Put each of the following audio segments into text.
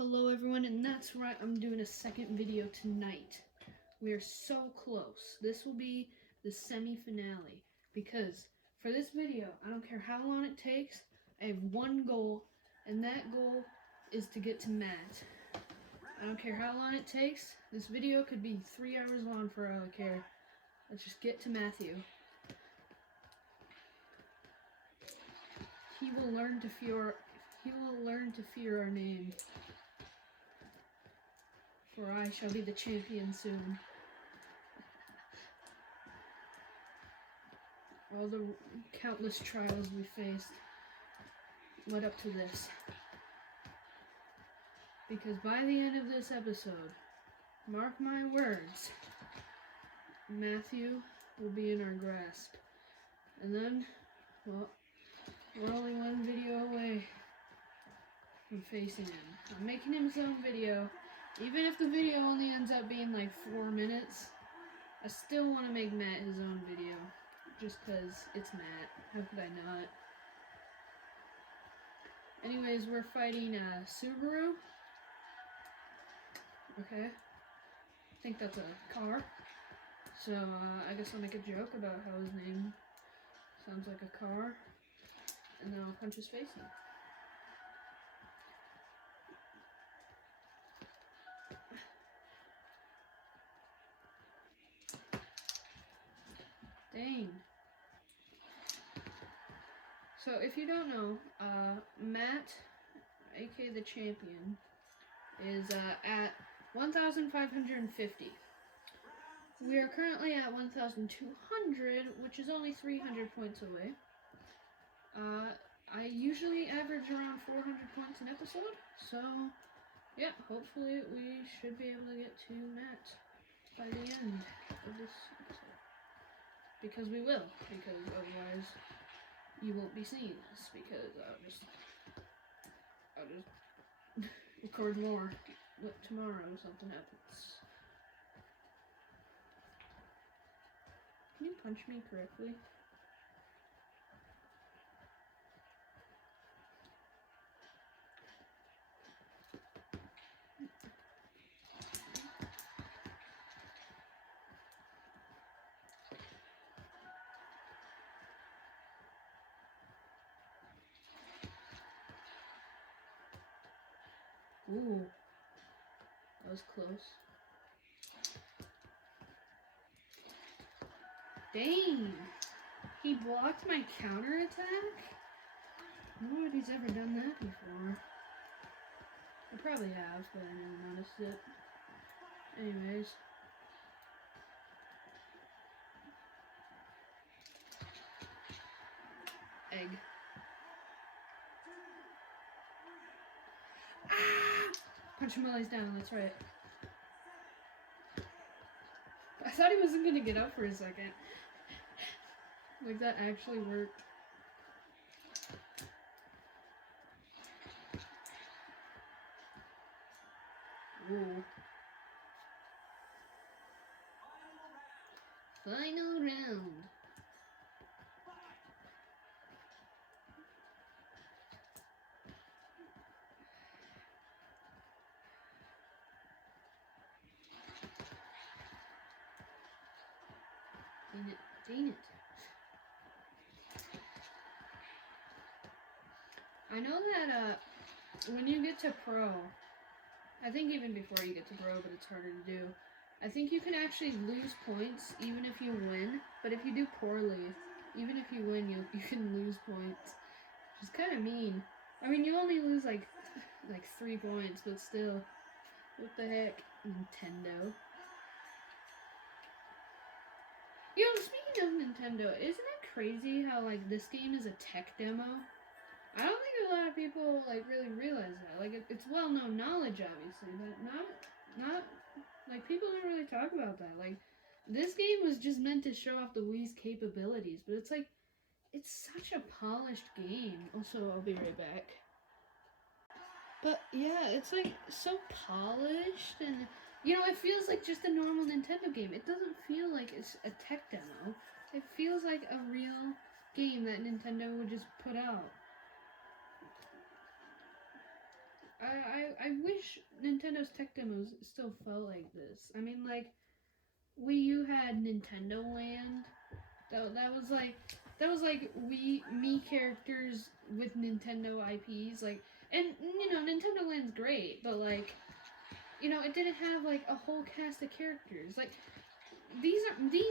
Hello everyone, and that's right, I'm doing a second video tonight. We are so close. This will be the semi-finale, because for this video, I don't care how long it takes, I have one goal, and that goal is to get to Matt. I don't care how long it takes. This video could be 3 hours long for all I care. Let's just get to Matthew. He will learn to fear our name. For I shall be the champion soon. All the countless trials we faced led up to this. Because by the end of this episode, mark my words, Matthew will be in our grasp. And then, well, we're only one video away from facing him. I'm making him his own video. Even if the video only ends up being like 4 minutes, I still want to make Matt his own video. Just because it's Matt. How could I not? Anyways, we're fighting Subaru. Okay. I think that's a car. So, I guess I'll make a joke about how his name sounds like a car. And then I'll punch his face in. Dang. So, if you don't know, Matt, aka the champion, is at 1,550. We are currently at 1,200, which is only 300 points away. I usually average around 400 points an episode, so yeah, hopefully we should be able to get to Matt by the end of this episode. Because we will, because otherwise you won't be seeing this, because I'll just record more tomorrow if something happens. Can you punch me correctly? Ooh, that was close. Dang, he blocked my counterattack? Nobody's ever done that before. I probably have, but I never noticed it. Anyways. Egg. Punch him while he's down, that's right. I thought he wasn't gonna get up for a second. Like, that actually worked. Ooh. Final round. Dang it. I know that when you get to pro, I think even before you get to pro, but it's harder to do, I think you can actually lose points even if you win, but if you do poorly, even if you win, you can lose points, which is kind of mean. I mean, you only lose like 3 points, but still, what the heck, Nintendo. Yo, speaking of Nintendo, isn't it crazy how, like, this game is a tech demo? I don't think a lot of people, like, really realize that. Like, it's well-known knowledge, obviously, but not, like, people don't really talk about that. Like, this game was just meant to show off the Wii's capabilities, but it's, like, it's such a polished game. Also, I'll be right back. But, yeah, it's, like, so polished, and you know, it feels like just a normal Nintendo game. It doesn't feel like it's a tech demo. It feels like a real game that Nintendo would just put out. I wish Nintendo's tech demos still felt like this. I mean, like, Wii U had Nintendo Land. That was like me characters with Nintendo IPs, like, and Nintendo Land's great, but like, it didn't have like a whole cast of characters. Like, these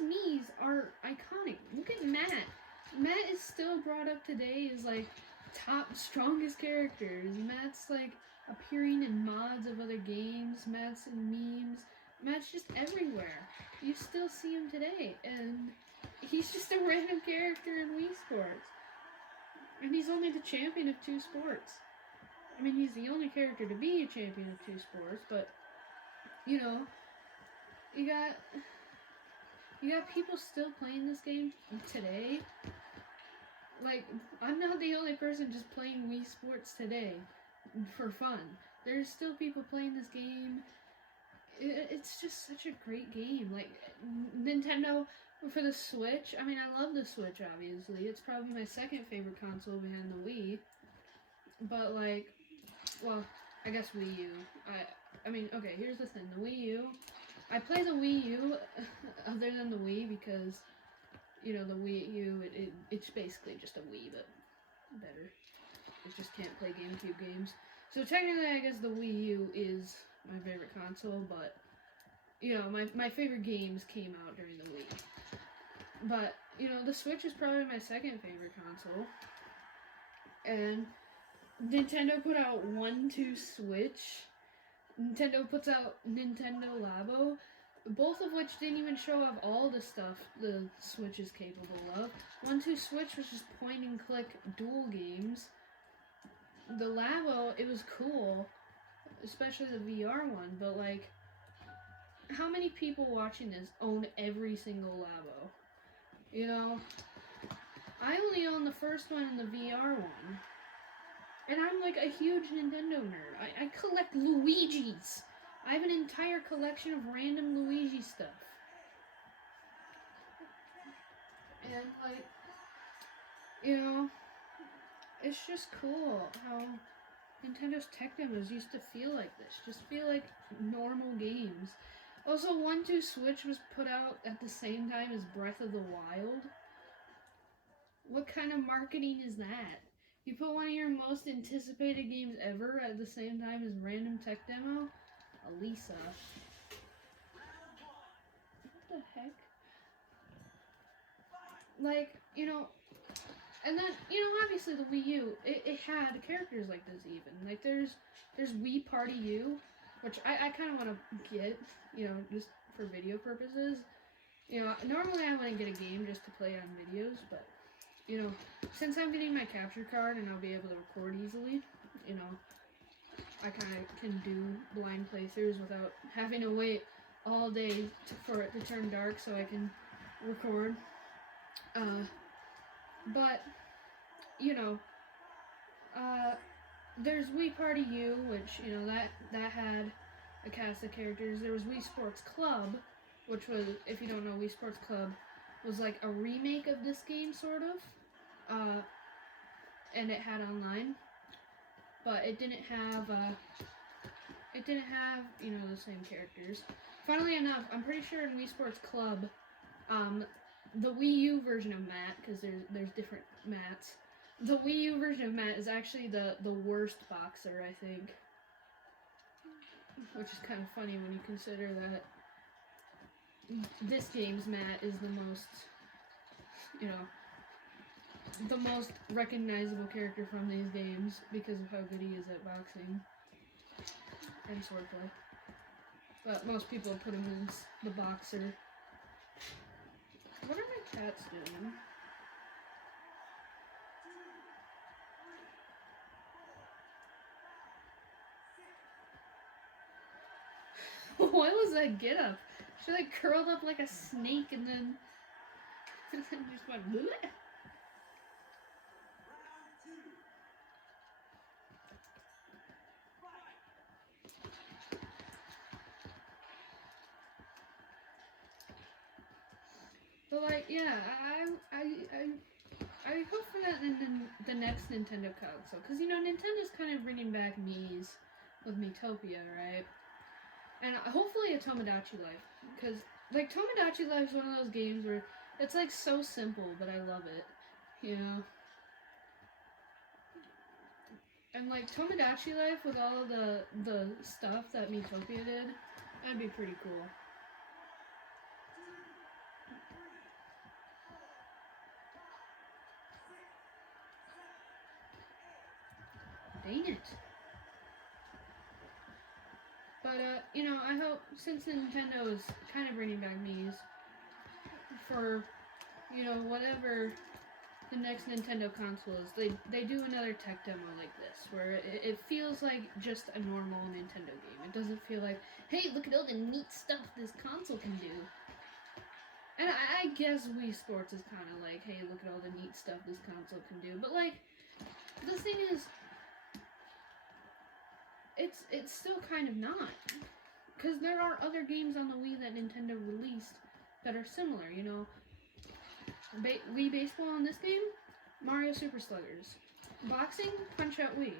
Mii's are iconic. Look at Matt. Matt is still brought up today as like top strongest characters. Matt's like appearing in mods of other games. Matt's in memes. Matt's just everywhere. You still see him today, and he's just a random character in Wii Sports. And he's only the champion of 2 sports. I mean, he's the only character to be a champion of 2 sports, but you got people still playing this game today. Like, I'm not the only person just playing Wii Sports today for fun. There's still people playing this game. It's just such a great game. Like, Nintendo for the Switch. I mean, I love the Switch, obviously. It's probably my second favorite console behind the Wii. But, like, well, I guess Wii U. I mean, okay, here's the thing. The Wii U, I play the Wii U other than the Wii because, the Wii U, it's basically just a Wii, but better. It just can't play GameCube games. So technically, I guess the Wii U is my favorite console, but, my favorite games came out during the Wii. But, the Switch is probably my second favorite console. And Nintendo put out 1-2 Switch. Nintendo puts out Nintendo Labo, both of which didn't even show off all the stuff the Switch is capable of. 1-2 Switch was just point and click dual games. The Labo, it was cool, especially the VR one, but like, how many people watching this own every single Labo? I only own the first one and the VR one. And I'm like a huge Nintendo nerd. I collect Luigi's. I have an entire collection of random Luigi stuff. And like, it's just cool how Nintendo's tech demos used to feel like this. Just feel like normal games. Also, 1-2 Switch was put out at the same time as Breath of the Wild. What kind of marketing is that? You put one of your most anticipated games ever at the same time as random tech demo? Elisa. What the heck? Like, and then, obviously the Wii U, it had characters like this even. Like, there's Wii Party U, which I kind of want to get, just for video purposes. Normally I wouldn't get a game just to play on videos, but, since I'm getting my capture card and I'll be able to record easily, I kind of can do blind playthroughs without having to wait all day for it to turn dark so I can record. But, there's Wii Party U, which, that had a cast of characters. There was Wii Sports Club, which was, if you don't know, Wii Sports Club was like a remake of this game, sort of. And it had online, but it didn't have, the same characters. Funnily enough, I'm pretty sure in Wii Sports Club, the Wii U version of Matt, because there's different Matts, the Wii U version of Matt is actually the worst boxer, I think. Which is kind of funny when you consider that this game's Matt is the most, the most recognizable character from these games because of how good he is at boxing and swordplay. But most people put him as the boxer. What are my cats doing? What was that get up? She like curled up like a snake and then just went bleh. But like, yeah, I hope for that in the next Nintendo console, because Nintendo's kind of bringing back Mii's. with Miitopia, right? And hopefully a Tomodachi Life, because like Tomodachi Life is one of those games where it's like so simple, but I love it, you know. And like Tomodachi Life with all of the stuff that Miitopia did, that'd be pretty cool. Dang it. But, you know, I hope, since Nintendo is kind of bringing back Mii's for, you know, whatever the next Nintendo console is, they do another tech demo like this, where it feels like just a normal Nintendo game. It doesn't feel like, hey, look at all the neat stuff this console can do. And I guess Wii Sports is kind of like, hey, look at all the neat stuff this console can do. But, like, the thing is, it's still kind of not. Because there are other games on the Wii that Nintendo released that are similar, you know. Wii Baseball in this game, Mario Super Sluggers. Boxing, Punch-Out Wii.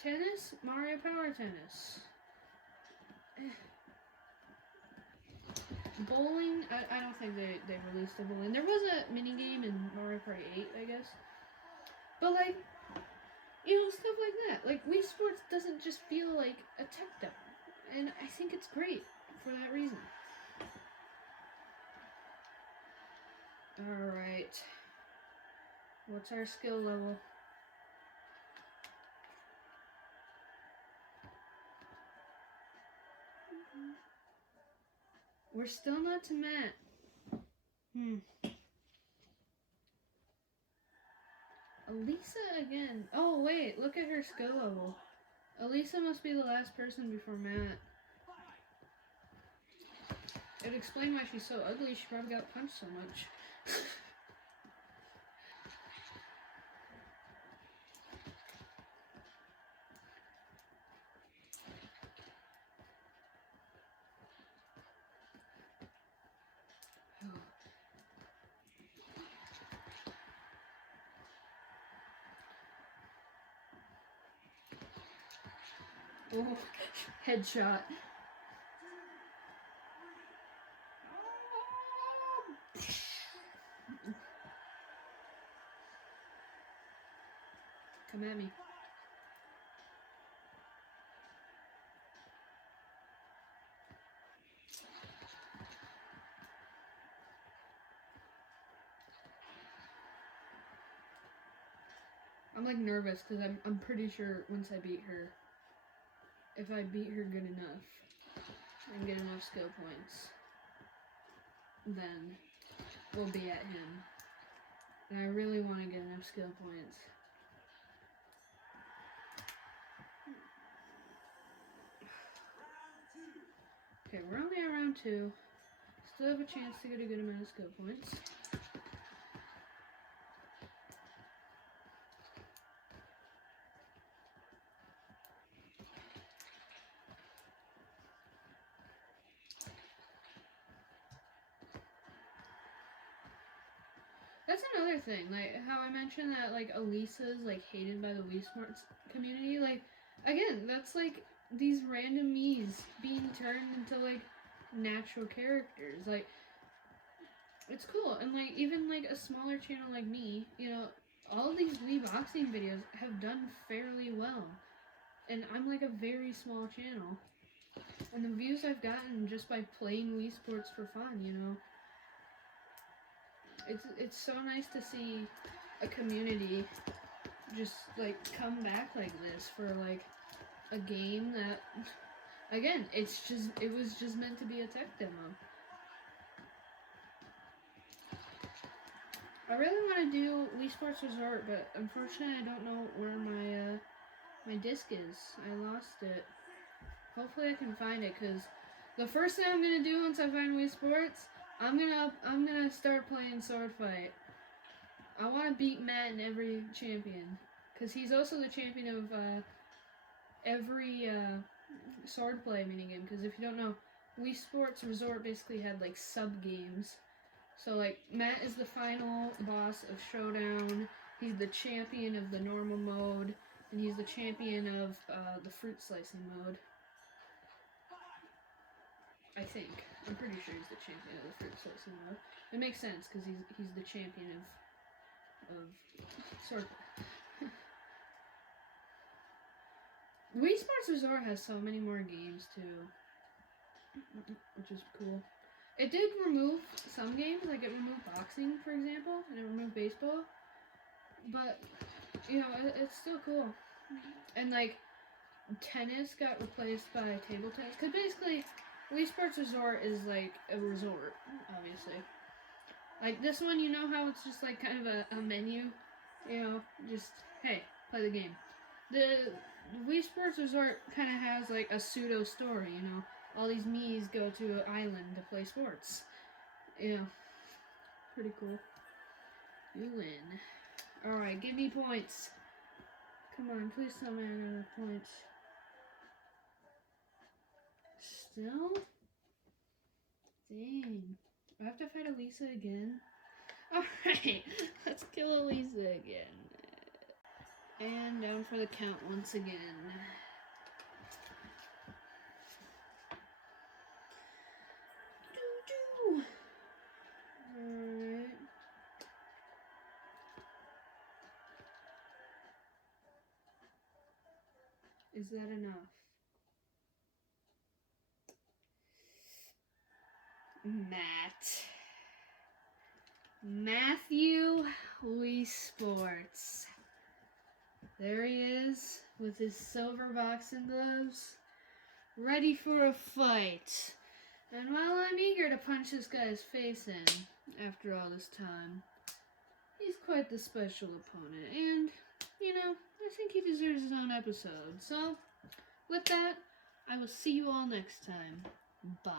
Tennis, Mario Power Tennis. Bowling, I don't think they released a bowling. There was a minigame in Mario Party 8, I guess. But, like, you know, stuff like that. Like, Wii Sports doesn't just feel like a tech demo. And I think it's great for that reason. Alright. What's our skill level? We're still not to Matt. Elisa again. Oh, wait. Look at her skill level. Elisa must be the last person before Matt. It would explain why she's so ugly. She probably got punched so much. Oh, headshot. Come at me. I'm like nervous because I'm pretty sure once I beat her, if I beat her good enough and get enough skill points, then we'll be at him. And I really want to get enough skill points. Okay, we're only at round 2. Still have a chance to get a good amount of skill points. That's another thing, like how I mentioned that like Elisa's like hated by the Wii Sports community. Like, again, that's like these random Mii's being turned into like natural characters. Like, it's cool. And like even like a smaller channel like me, you know, all of these Wii boxing videos have done fairly well. And I'm like a very small channel. And the views I've gotten just by playing Wii Sports for fun, you know. It's so nice to see a community just like come back like this for like a game that, again, it was just meant to be a tech demo. I really want to do Wii Sports Resort, but unfortunately I don't know where my disc is. I lost it. Hopefully I can find it, because the first thing I'm gonna do once I find Wii Sports, I'm gonna start playing Sword Fight. I want to beat Matt in every champion, because he's also the champion of every swordplay minigame. Because if you don't know, Wii Sports Resort basically had like sub games. So like Matt is the final boss of Showdown. He's the champion of the normal mode. And he's the champion of the fruit slicing mode. I think. I'm pretty sure he's the champion of the fruit slicing mode. It makes sense because he's the champion of sort of. Wii Sports Resort has so many more games too, which is cool. It did remove some games, like it removed boxing, for example, and it removed baseball. But you know, it's still cool. And like tennis got replaced by table tennis, because basically Wii Sports Resort is like a resort, obviously. Like this one, you know how it's just like kind of a menu, you know, just hey, play the game. The Wii Sports Resort kind of has like a pseudo story, you know. All these Miis go to an island to play sports. You know, pretty cool. You win. Alright, give me points. Come on, please tell me I got enough points. Still? Dang. I have to fight Elisa again? Alright, let's kill Elisa again. And down for the count once again. Doo-doo. Alright. Is that enough? Matthew Wii Sports. There he is with his silver boxing gloves, ready for a fight. And while I'm eager to punch this guy's face in after all this time, he's quite the special opponent. And, you know, I think he deserves his own episode. So, with that, I will see you all next time. Bye.